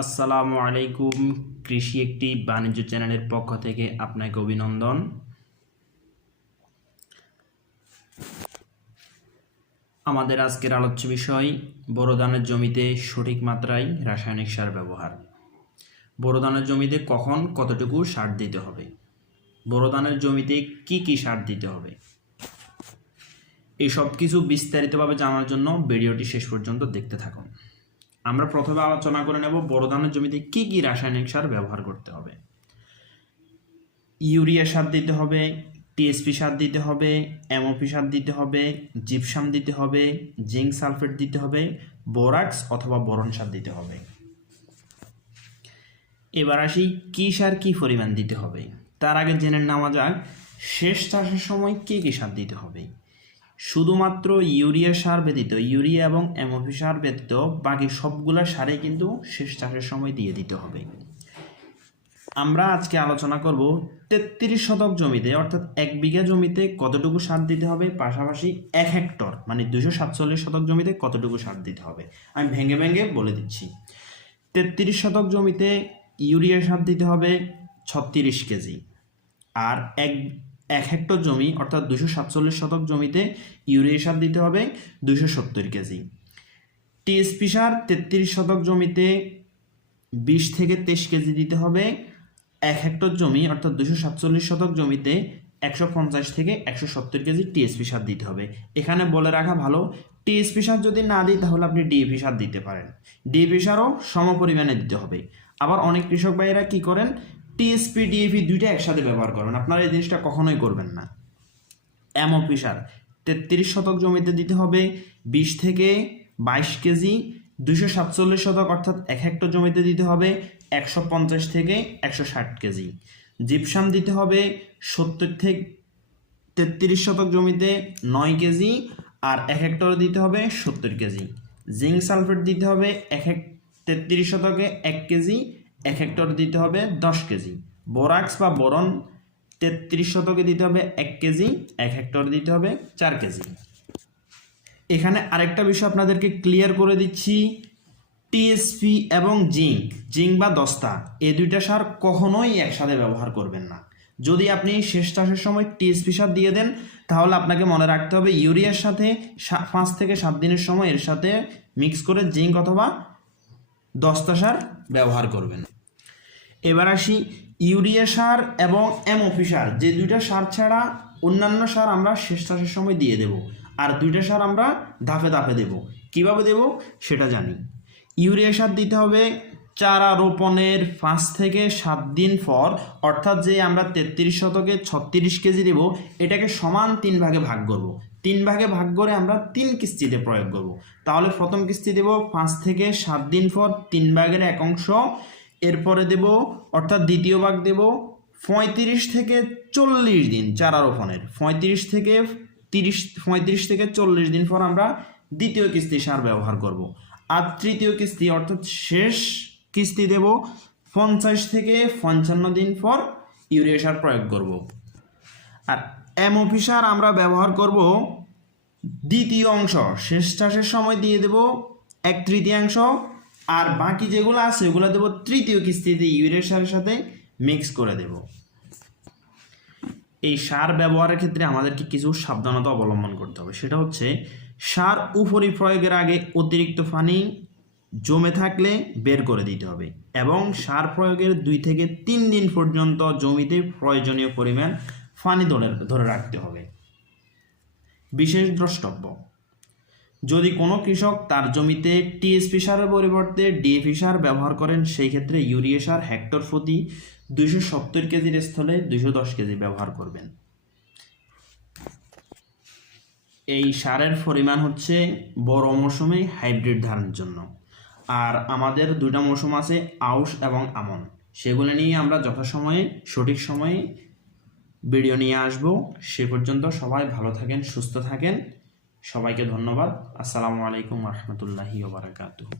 আসসালামু আলাইকুম। কৃষি একটি বাণিজ্য চ্যানেলের পক্ষ থেকে আপনাকে অভিনন্দন। আমাদের আজকের আলোচ্য বিষয় বোরো ধানের জমিতে সঠিক মাত্রায় রাসায়নিক সার ব্যবহার। বোরো ধানের জমিতে কখন কতটুকু সার দিতে হবে, বোরো ধানের জমিতে কি কি সার দিতে হবে, এই সব কিছু বিস্তারিতভাবে জানার জন্য ভিডিওটি শেষ পর্যন্ত দেখতে থাকুন। আমরা প্রথমে আলোচনা করে নেব বোরো ধানের জমিতে কি কি রাসায়নিক সার ব্যবহার করতে হবে। ইউরিয়া সার দিতে হবে, টিএসপি সার দিতে হবে, এমওপি সার দিতে হবে, জিপসাম দিতে হবে, জিঙ্ক সালফেট দিতে হবে, বোরাক্স অথবা বোরন সার দিতে হবে। এবার আসি কি সার কি পরিমাণ দিতে হবে। তার আগে জেনে নেওয়া যাক শেষ চাষের সময় কি কি সার দিতে হবে। শুধুমাত্র ইউরিয়া সার ব্যতীত, ইউরিয়া এবং এমওপি সার ব্যতীত বাকি সবগুলা সারে কিন্তু শেষ চাষের সময় দিয়ে দিতে হবে। আমরা আজকে আলোচনা করব 33 শতক জমিতে অর্থাৎ 1 বিঘা জমিতে কতটুকু সার দিতে হবে, পাশাপাশি 1 হেক্টর মানে 247 শতক জমিতে কতটুকু সার দিতে হবে। আমি ভেঙে ভেঙে বলে দিচ্ছি। 33 শতক জমিতে ইউরিয়া সার দিতে হবে 36 কেজি, আর এক হেক্টর জমি অর্থাৎ 247 শতক জমিতে ইউরিয়া সার দিতে হবে 270 কেজি। টিএসপি সার 33 শতক জমিতে 20 থেকে 23 কেজি দিতে হবে। 1 হেক্টর জমি অর্থাৎ 247 শতক জমিতে 150 থেকে 170 কেজি টিএসপি সার দিতে হবে। এখানে বলে রাখা ভালো, টিএসপি সার যদি না দিই তাহলে আপনি ডিএপি সার দিতে পারেন। ডিএপি সারও সম পরিমাণে দিতে হবে। আবার অনেক কৃষক ভাইয়েরা কি করেন, টিএসপি ডিএপি দুইটা একসাথে ব্যবহার করেন। আপনারা এই জিনিসটা কখনোই করবেন না। এমওপি সার 33 শতক জমিতে দিতে হবে 20 থেকে 22 কেজি। 247 শতক অর্থাৎ 1 হেক্টর জমিতে দিতে হবে 150 থেকে 160 কেজি। জিপসাম দিতে হবে 70 থেকে 33 শতক জমিতে 9 কেজি, আর 1 হেক্টরে দিতে হবে 70 কেজি। জিঙ্ক সালফেট দিতে হবে 33 শতকে 1 কেজি, 1 হেক্টরে দিতে হবে 10 কেজি। বোরাক্স বা বোরন 33 শতকে দিতে হবে 1 কেজি, 1 হেক্টরে দিতে হবে 4 কেজি। এখানে আরেকটা বিষয় আপনাদেরকে ক্লিয়ার করে দিচ্ছি, টিএসপি এবং জিঙ্ক বা দস্তা এই দুইটা সার কখনোই একসাথে ব্যবহার করবেন না। যদি আপনি শেষ চাষের সময় টিএসপি সার দিয়ে দেন তাহলে আপনাকে মনে রাখতে হবে ইউরিয়ার সাথে 5 থেকে 7 দিনের সময় এর সাথে মিক্স করে জিঙ্ক অথবা দস্তা সার ব্যবহার করবেন। এবার আসি ইউরিয়া সার এবং এমওপি সার, যে দুইটা সার ছাড়া অন্যান্য সার আমরা শেষ চাষের সময় দিয়ে দেব, আর দুইটা সার আমরা ধাপে ধাপে দেব। কিভাবে দেব সেটা জানি। ইউরিয়া সার দিতে হবে চারা রোপণের 5 থেকে 7 দিন পর, অর্থাৎ যে আমরা 33 শতকে 36 কেজি দেব এটাকে সমান 3 ভাগে ভাগ করব। 3 ভাগে ভাগ করে আমরা 3 কিস্তিতে প্রয়োগ করব। তাহলে প্রথম কিস্তি দেব 5 থেকে 7 দিন পর 3 ভাগের 1 অংশ, এরপরে দেব অর্থাৎ দ্বিতীয় ভাগ দেব 35 থেকে 40 দিন চারা রোপণের, 35 থেকে 40 দিন পর আমরা দ্বিতীয় কিস্তি সার ব্যবহার করব। আর তৃতীয় কিস্তি অর্থাৎ শেষ কিস্তি দেব 50 থেকে 55 দিন পর ইউরিয়া সার প্রয়োগ করব। আর এমওপি সার আমরা ব্যবহার করব দ্বিতীয় অংশ, শেষ চাষের সময় দিয়ে দেব 1/3, আর বাকি যেগুলো আছে ওগুলো দেব তৃতীয় কিস্তিতে ইউরিয়া সারের সাথে মিক্স করে দেব। এই সার ব্যবহারের ক্ষেত্রে আমাদেরকে কিছু সাবধানতা অবলম্বন করতে হবে। সেটা হচ্ছে সার উপরি প্রয়োগের আগে অতিরিক্ত পানি জমে থাকলে বের করে দিতে হবে, এবং সার প্রয়োগের 2 থেকে 3 দিন পর্যন্ত জমিতে প্রয়োজনীয় পরিমাণ পানি ধরে রাখতে হবে। বিশেষ দ্রষ্টব্য, যদি কোনো কৃষক তার জমিতে টিএসপি সারের পরিবর্তে ডিএপি সার ব্যবহার করেন সেই ক্ষেত্রে ইউরিয়া সার হেক্টর প্রতি 270 কেজির স্থলে 210 কেজি ব্যবহার করবেন। এই সারের পরিমাণ হচ্ছে বড় মৌসুমে হাইব্রিড ধানের জন্য, আর আমাদের 2টা মৌসুম আছে আউশ এবং আমন, সেগুলো নিয়ে আমরা যথাসময়ে সঠিক সময়ে ভিডিও নিয়ে আসব। সে পর্যন্ত সবাই ভালো থাকেন, সুস্থ থাকেন। সবাইকে ধন্যবাদ। আসসালামু আলাইকুম ওয়া রাহমাতুল্লাহি ওয়া বারাকাতুহু।